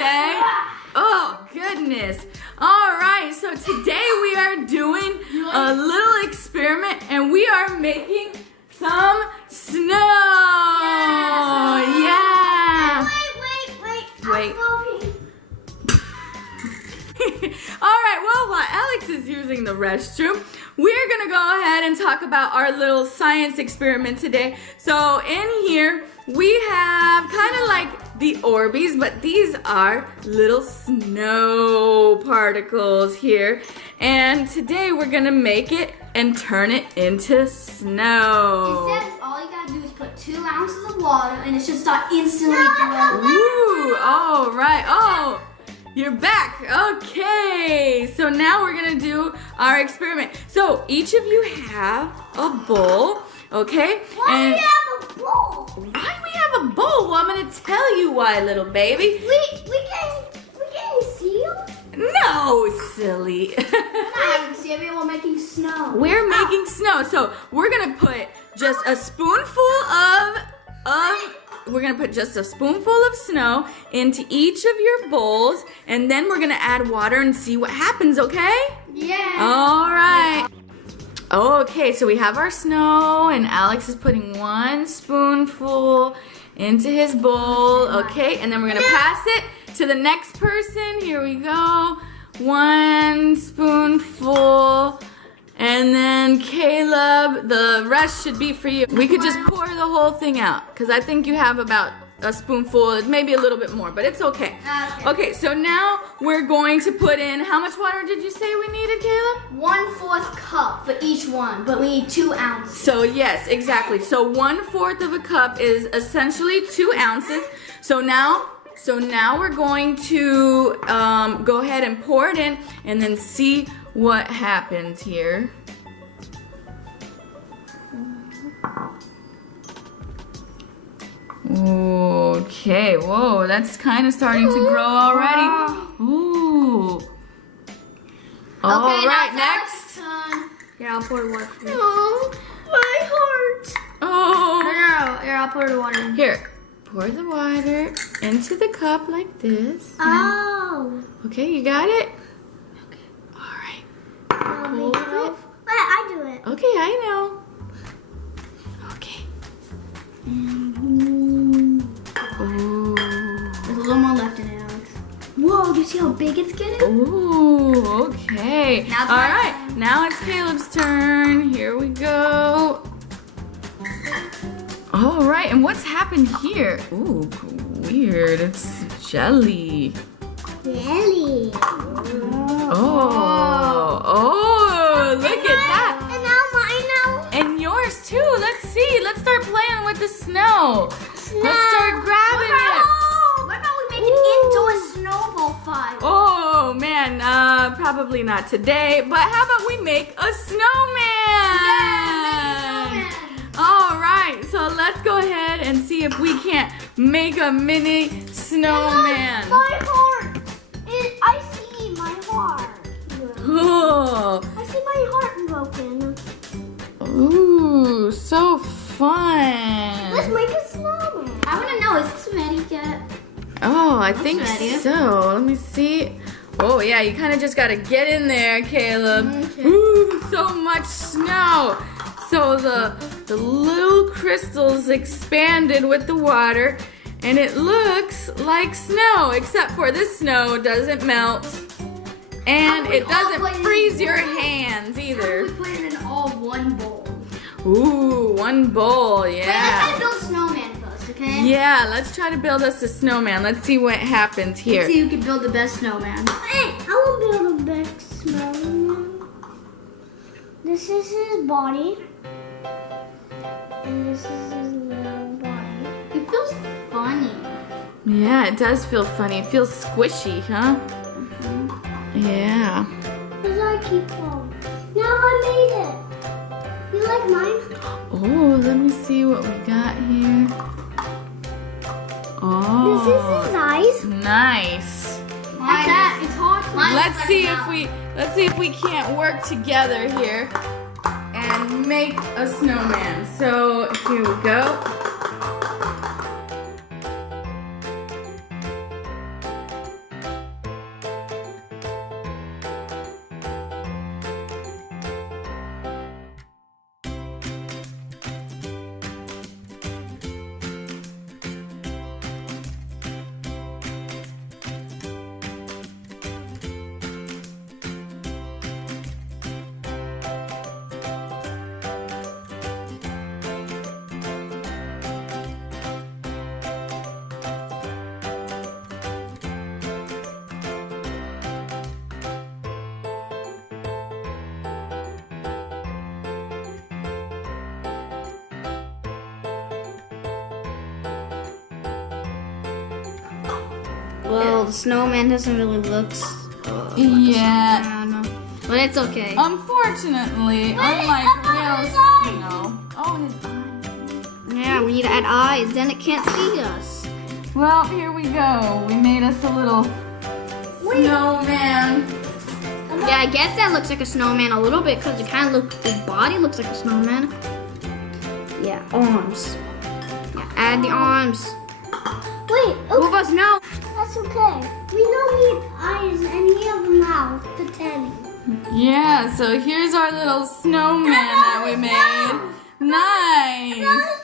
today. Oh, goodness. All right, so today we are doing a little experiment, and we are making some snow. Yeah. Wait. All right, well, while Alex is using the restroom, we're gonna go ahead and talk about our little science experiment today. So in here, we have kind of like the Orbeez, but these are little snow particles here. And today we're gonna make it and turn it into snow. It says all you gotta do is put 2 ounces of water and it should start instantly growing. Ooh, all right. Oh, you're back. Okay, so now we're gonna do our experiment. So each of you have a bowl, okay? Why do we have a bowl? Why do we have a bowl? Well, I'm gonna tell you why, little baby. We getting sealed? No, silly. We're making snow. We're making snow. So we're gonna put just a spoonful of snow into each of your bowls, and then we're gonna add water and see what happens, okay? Yeah. All right. Okay, so we have our snow, and Alex is putting 1 spoonful into his bowl, okay? And then we're gonna pass it to the next person. Here we go. 1 spoonful. And then Caleb, the rest should be for you. We could just pour the whole thing out, because I think you have about a spoonful, maybe a little bit more, but it's okay. Okay, so now we're going to put in, how much water did you say we needed, Caleb? 1/4 cup for each one, but we need 2 ounces. So yes, exactly. So 1/4 of a cup is essentially 2 ounces. So now we're going to go ahead and pour it in and then see what happens here. Okay, whoa, that's kind of starting to grow already. Ooh. All right, next. Here, I'll pour the water for you. Oh, My heart. oh. No, here, I'll pour the water in. Here, pour the water into the cup like this. Oh. Okay, you got it? Okay. All right. Hold it. I do it. Okay, I know. Okay. Ooh. There's a little more left in it, Alex. Whoa, do you see how big it's getting? Ooh, okay. Now it's all my right, turn. now it's Caleb's turn. Here we go. All right, and what's happened here? Ooh, weird. It's jelly. Jelly. Oh, look at that. And now mine now. And yours too. Let's see. Let's start playing with the snow. Let's start grabbing it. What about we make it into a snowball fight? Oh man, probably not today, but how about we make a snowman? Yeah, All right, so let's go ahead and see if we can't make a mini snowman. My heart. I see my heart. Oh. I see my heart broken. Ooh, so fun. Let's make a snowman. I want to know, is this ready yet? Oh, I think ready. so. Let me see. Oh yeah, you kind of just gotta get in there, Caleb. Okay. Ooh, so much snow. So the little crystals expanded with the water, and it looks like snow, except for this snow doesn't melt, and it doesn't freeze your hands either. We put it in all one bowl. Ooh, 1 bowl, Wait, let's yeah. try to build a snowman first, okay? Yeah, let's try to build us a snowman. Let's see what happens here. Let's see who can build the best snowman. Hey, I will build a best snowman. This is his body. And this is his little body. It feels funny. Yeah, it does feel funny. It feels squishy, huh? Yeah. Where's our keep phone? Now I made it. You like mine? Oh, let me see what we got here. Oh. This is his eyes. Nice. It's hard. Let's see if we can't work together here and make a snowman. So here we go. Well, the snowman doesn't really look. Yeah. I don't know. But it's okay. Unfortunately, unlike real snow. Oh, his eyes. Yeah, we need to add eyes, then it can't see us. Well, here we go. We made us a little snowman. Yeah, I guess that looks like a snowman a little bit because it kind of looks, the body looks like a snowman. Yeah, arms. Yeah, add the arms. Wait, Who of us know? that's okay. We don't need eyes and we have a mouth, pretending. Yeah, so here's our little snowman that we made. Nice.